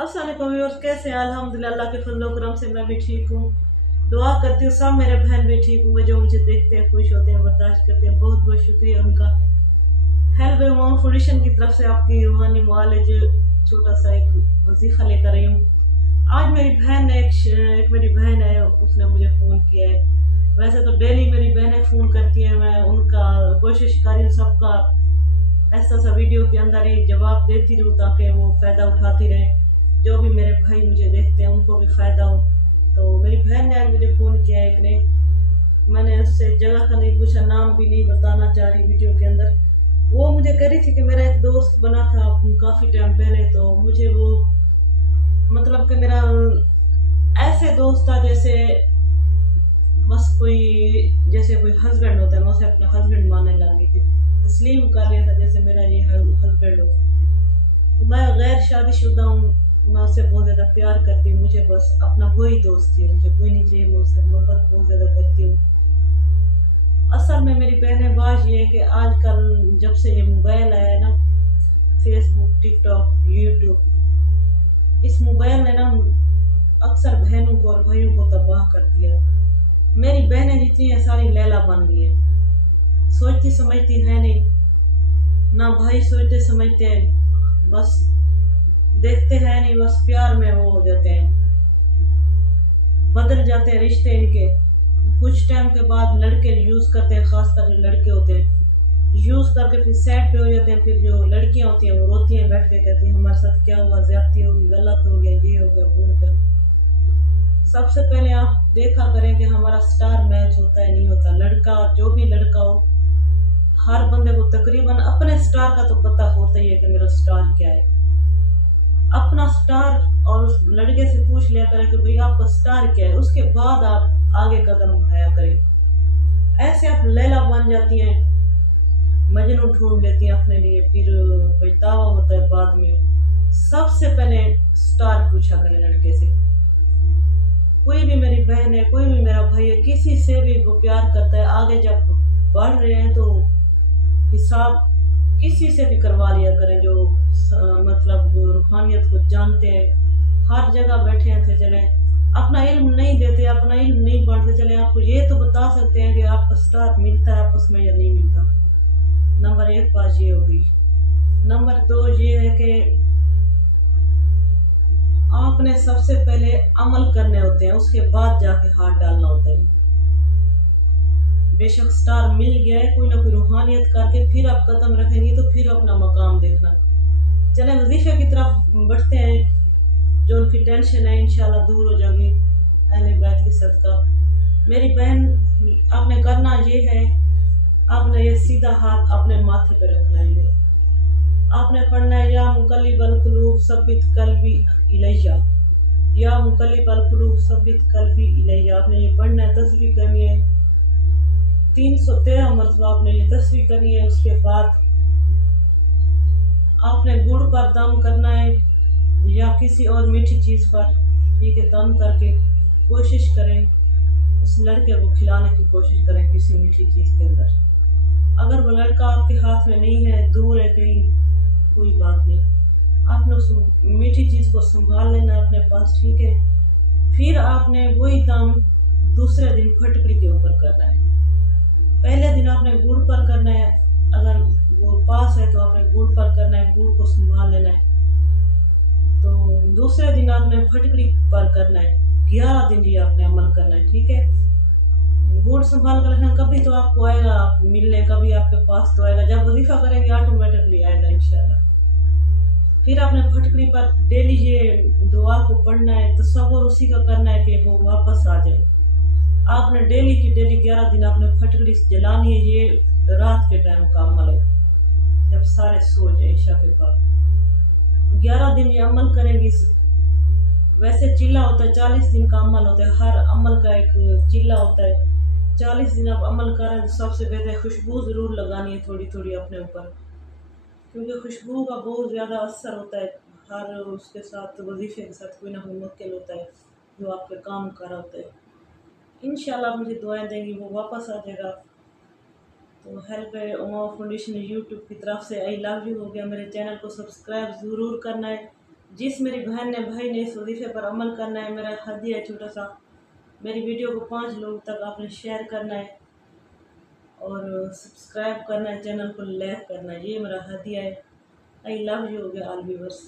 अस्सलाम वालेकुम व्यूअर्स, कैसे हैं? अल्हम्दुलिल्लाह अल्लाह के फजल करम से मैं भी ठीक हूँ। दुआ करती हूँ सब मेरे बहन भी ठीक होंगे, जो मुझे देखते हैं, खुश होते हैं, बर्दाश्त करते हैं। बहुत बहुत शुक्रिया उनका। हेल्प उमम फाउंडेशन की तरफ से आपकी रूहानी मुआलज छोटा सा एक वजीफ़ा लेकर आई हूँ। आज मेरी बहन ने एक मेरी बहन है, उसने मुझे फ़ोन किया है। वैसे तो डेली मेरी बहनें फ़ोन करती हैं, मैं उनका कोशिश कर रही हूँ सबका ऐसा सा वीडियो के अंदर ही जवाब देती रहूँ ताकि वो फ़ायदा उठाती रहें। जो भी मेरे भाई मुझे देखते हैं उनको भी फ़ायदा हो। तो मेरी बहन ने आज मुझे फ़ोन किया एक ने, मैंने उससे जगह का नहीं पूछा, नाम भी नहीं बताना चाह रही वीडियो के अंदर। वो मुझे कह रही थी कि मेरा एक दोस्त बना था काफ़ी टाइम पहले, तो मुझे वो मतलब कि मेरा ऐसे दोस्त था जैसे बस कोई जैसे कोई हस्बैंड होता है, मैं उसे अपना हस्बैंड मानने लगी थी, तस्लीम कर लिया था जैसे मेरा ये हस्बैंड हो। तो मैं गैर शादीशुदा हूँ, मैं उससे बहुत ज़्यादा प्यार करती हूँ, मुझे बस अपना वही दोस्त चाहिए, मुझे कोई नहीं चाहिए। मैं उससे मोहब्बत बहुत ज़्यादा करती हूँ। असल में मेरी बहनें बात ये है कि आजकल जब से ये मोबाइल आया है ना, फेसबुक, टिकटॉक, यूट्यूब, इस मोबाइल ने ना अक्सर बहनों को और भाइयों को तबाह कर दिया। मेरी बहनें जितनी हैं सारी लैला बन गई हैं, सोचती समझती है नहीं, ना भाई सोचते समझते हैं, बस देखते हैं नहीं, बस प्यार में वो हो जाते हैं, बदल जाते हैं रिश्ते इनके। कुछ टाइम के बाद लड़के यूज़ करते हैं, ख़ासकर जो लड़के होते हैं, यूज़ करके फिर सैड पे हो जाते हैं। फिर जो लड़कियां होती हैं वो रोती हैं, बैठ के कहती हैं हमारे साथ क्या हुआ, ज़्यादती होगी, गलत हो गया, ये हो गया, वो हो गया। सबसे पहले आप देखा करें कि हमारा स्टार मैच होता है नहीं होता। लड़का जो भी लड़का हो, हर बंदे को तकरीबन अपने स्टार का तो पता होता ही है कि मेरा स्टार क्या है। अपना स्टार और उस लड़के से पूछ लिया करें कि भाई आपका स्टार क्या है, उसके बाद आप आगे कदम उठाया करें। ऐसे आप लैला बन जाती हैं, मजनू ढूंढ लेती हैं अपने लिए, फिर पछतावा होता है बाद में। सबसे पहले स्टार पूछा करें लड़के से। कोई भी मेरी बहन है, कोई भी मेरा भाई है, किसी से भी वो प्यार करता है, आगे जब बढ़ रहे हैं तो हिसाब किसी से भी करवा लिया करें जो मतलब रूहानियत को जानते हैं। हर जगह बैठे हैं थे चले, अपना इल्म नहीं देते, अपना इल्म नहीं बांटते चले, आपको ये तो बता सकते हैं कि आपका स्टार मिलता है आपस में या नहीं मिलता। नंबर एक बात ये होगी। नंबर दो ये है कि आपने सबसे पहले अमल करने होते हैं, उसके बाद जाके हाथ डालना होता है। बेशक स्टार मिल गया है, कोई ना कोई रूहानियत करके फिर आप कदम रखेंगे तो फिर अपना मकाम देखना। चले वजीफे की तरफ बढ़ते हैं, जो उनकी टेंशन है इंशाल्लाह दूर हो जाएगी अहले बैत की सदका। मेरी बहन, आपने करना ये है, आपने ये सीधा हाथ अपने माथे पे रखना है। आपने पढ़ना है या मुकल्लिबल कुलूब सब्बित कल्बी इलैया, या मुकल्लिबल कुलूब सब्बित कल्बी इलैया। आपने ये पढ़ना है, तस्बीह करनी है 313 मरतबा, आपने ये तस्बीह करनी है। उसके बाद आपने गुड़ पर दम करना है या किसी और मीठी चीज़ पर, ठीक है, दम करके कोशिश करें उस लड़के को खिलाने की कोशिश करें किसी मीठी चीज़ के अंदर। अगर वो लड़का आपके हाथ में नहीं है, दूर है कहीं, कोई बात नहीं, आपने उस मीठी चीज़ को संभाल लेना है अपने पास, ठीक है। फिर आपने वही दम दूसरे दिन फटकड़ी के ऊपर करना है। पहले दिन आपने गुड़ पर करना है, अगर वो पास है तो आपने गुड़ पर करना है, गुड़ को संभाल लेना है। तो दूसरे दिन आपने फटकड़ी पर करना है। 11 दिन ये आपने अमल करना है, ठीक है। गुड़ संभाल कर रखना, कभी तो आपको आएगा मिलने, कभी आपके पास तो आएगा, जब वजीफा करेंगे ऑटोमेटिकली आएगा इंशाल्लाह। फिर आपने फटकड़ी पर डेली ये दुआ को पढ़ना है, तसव्वुर उसी का करना है कि वो वापस आ जाए। आपने डेली की डेली 11 दिन आपने फटकड़ी जलानी है। ये रात के टाइम का अमल है, जब सारे सो जाए ईशा के बाद 11 दिन ये अमल करेंगी। वैसे चिल्ला होता है 40 दिन का अमल होता है, हर अमल का एक चिल्ला होता है। 40 दिन आप अमल करें तो सबसे पहले खुशबू ज़रूर लगानी है थोड़ी थोड़ी अपने ऊपर, क्योंकि खुशबू का बहुत ज़्यादा असर होता है। हर उसके साथ वजीफे के साथ कोई ना कोई मुक्किल होता है जो आपके काम कर रहा होता है। इंशाल्लाह मुझे दुआएं देंगी वो वापस आ जाएगा। तो हेल्प उमा फाउंडेशन यूट्यूब की तरफ से आई लव यू हो गया। मेरे चैनल को सब्सक्राइब ज़रूर करना है, जिस मेरी बहन ने भाई ने इस वजीफे पर अमल करना है, मेरा हदिया है छोटा सा। मेरी वीडियो को 5 लोगों तक आपने शेयर करना है और सब्सक्राइब करना है, चैनल को लाइक करना है। ये मेरा हदिया है। I love you all viewers.